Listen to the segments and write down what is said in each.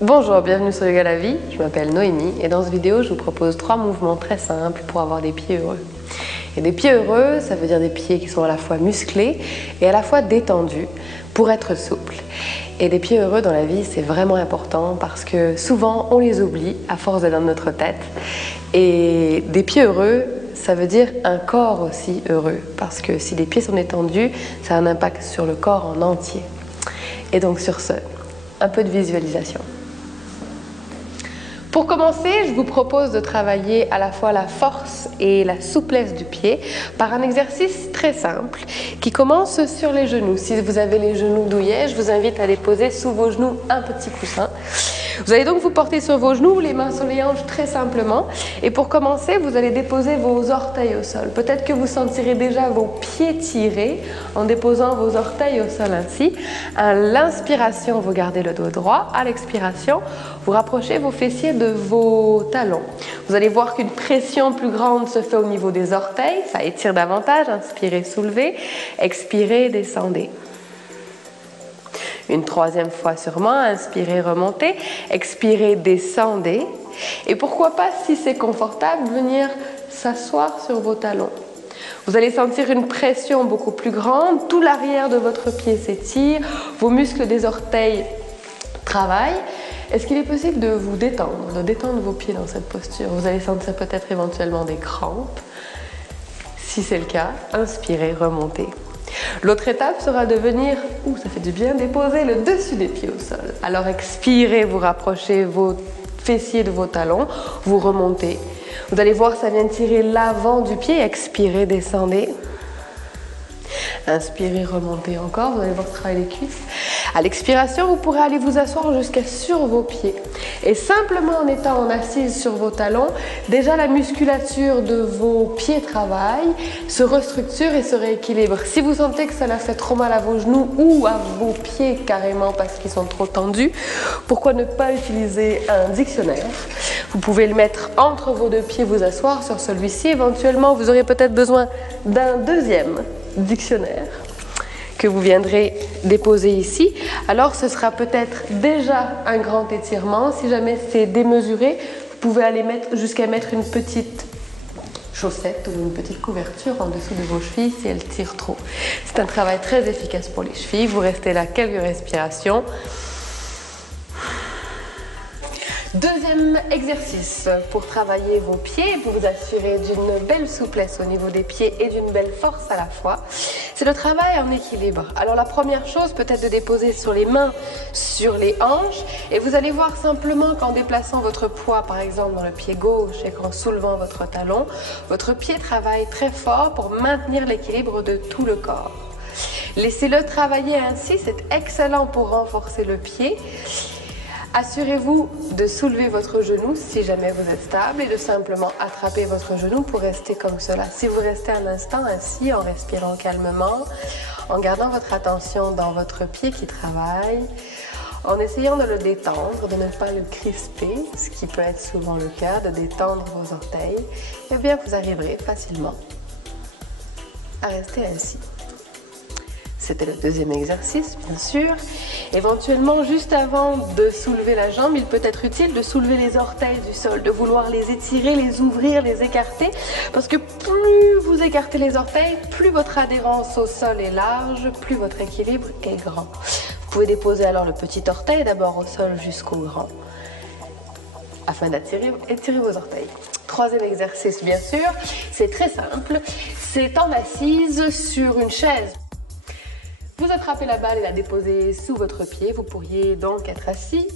Bonjour, bienvenue sur Yoga la vie, je m'appelle Noémie et dans cette vidéo je vous propose 3 mouvements très simples pour avoir des pieds heureux. Et des pieds heureux, ça veut dire des pieds qui sont à la fois musclés et à la fois détendus pour être souples. Et des pieds heureux dans la vie, c'est vraiment important parce que souvent on les oublie à force d'être dans notre tête. Et des pieds heureux, ça veut dire un corps aussi heureux parce que si les pieds sont détendus, ça a un impact sur le corps en entier. Et donc sur ce, un peu de visualisation. Pour commencer, je vous propose de travailler à la fois la force et la souplesse du pied par un exercice très simple qui commence sur les genoux. Si vous avez les genoux douillets, je vous invite à les poser sous vos genoux un petit coussin. Vous allez donc vous porter sur vos genoux, les mains sur les hanches très simplement. Et pour commencer, vous allez déposer vos orteils au sol. Peut-être que vous sentirez déjà vos pieds tirés en déposant vos orteils au sol ainsi. À l'inspiration, vous gardez le dos droit. À l'expiration, vous rapprochez vos fessiers de vos talons. Vous allez voir qu'une pression plus grande se fait au niveau des orteils. Ça étire davantage. Inspirez, soulevez. Expirez, descendez. Une troisième fois sûrement, inspirez, remontez, expirez, descendez. Et pourquoi pas, si c'est confortable, venir s'asseoir sur vos talons. Vous allez sentir une pression beaucoup plus grande, tout l'arrière de votre pied s'étire, vos muscles des orteils travaillent. Est-ce qu'il est possible de vous détendre, de détendre vos pieds dans cette posture? Vous allez sentir peut-être éventuellement des crampes. Si c'est le cas, inspirez, remontez. L'autre étape sera de venir, ça fait du bien, déposer le dessus des pieds au sol. Alors expirez, vous rapprochez vos fessiers de vos talons, vous remontez. Vous allez voir, ça vient tirer l'avant du pied, expirez, descendez. Inspirez, remontez encore, vous allez voir travailler les cuisses. À l'expiration, vous pourrez aller vous asseoir jusqu'à sur vos pieds. Et simplement en étant assise sur vos talons, déjà la musculature de vos pieds travaille, se restructure et se rééquilibre. Si vous sentez que cela fait trop mal à vos genoux ou à vos pieds carrément parce qu'ils sont trop tendus, pourquoi ne pas utiliser un dictionnaire? Vous pouvez le mettre entre vos deux pieds, vous asseoir sur celui-ci. Éventuellement, vous aurez peut-être besoin d'un deuxième dictionnaire que vous viendrez déposer ici. Alors ce sera peut-être déjà un grand étirement. Si jamais c'est démesuré, vous pouvez aller jusqu'à mettre une petite chaussette ou une petite couverture en dessous de vos chevilles si elles tirent trop. C'est un travail très efficace pour les chevilles. Vous restez là quelques respirations. Deuxième exercice pour travailler vos pieds, pour vous assurer d'une belle souplesse au niveau des pieds et d'une belle force à la fois, c'est le travail en équilibre. Alors la première chose, peut-être de déposer sur les mains, sur les hanches, et vous allez voir simplement qu'en déplaçant votre poids, par exemple dans le pied gauche et qu'en soulevant votre talon, votre pied travaille très fort pour maintenir l'équilibre de tout le corps. Laissez-le travailler ainsi, c'est excellent pour renforcer le pied. Assurez-vous de soulever votre genou si jamais vous êtes stable et de simplement attraper votre genou pour rester comme cela. Si vous restez un instant ainsi en respirant calmement, en gardant votre attention dans votre pied qui travaille, en essayant de le détendre, de ne pas le crisper, ce qui peut être souvent le cas, de détendre vos orteils, eh bien vous arriverez facilement à rester ainsi. C'était le deuxième exercice, bien sûr. Éventuellement, juste avant de soulever la jambe, il peut être utile de soulever les orteils du sol, de vouloir les étirer, les ouvrir, les écarter. Parce que plus vous écartez les orteils, plus votre adhérence au sol est large, plus votre équilibre est grand. Vous pouvez déposer alors le petit orteil d'abord au sol jusqu'au grand, afin d'étirer vos orteils. Troisième exercice, bien sûr, c'est très simple. C'est en assise sur une chaise. Vous attrapez la balle et la déposez sous votre pied. Vous pourriez donc être assis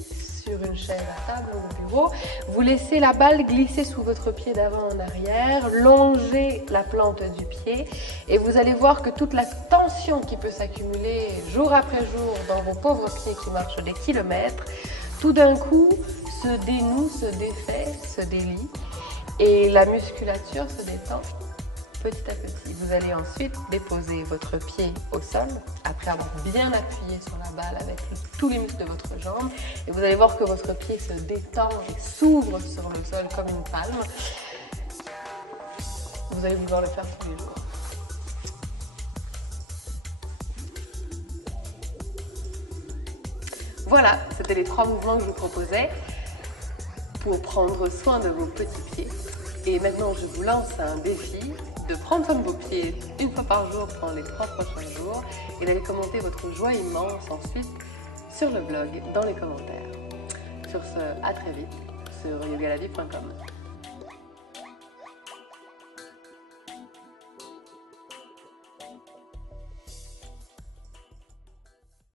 sur une chaise à table ou au bureau. Vous laissez la balle glisser sous votre pied d'avant en arrière, longez la plante du pied et vous allez voir que toute la tension qui peut s'accumuler jour après jour dans vos pauvres pieds qui marchent des kilomètres, tout d'un coup se dénoue, se défait, se délie et la musculature se détend. Petit à petit, vous allez ensuite déposer votre pied au sol, après avoir bien appuyé sur la balle avec tous les muscles de votre jambe. Et vous allez voir que votre pied se détend et s'ouvre sur le sol comme une palme. Vous allez vouloir le faire tous les jours. Voilà, C'était les 3 mouvements que je vous proposais pour prendre soin de vos petits pieds. Et maintenant, je vous lance un défi de prendre soin de vos pieds une fois par jour pendant les 3 prochains jours et d'aller commenter votre joie immense ensuite sur le blog, dans les commentaires. Sur ce, à très vite sur yogalavie.com.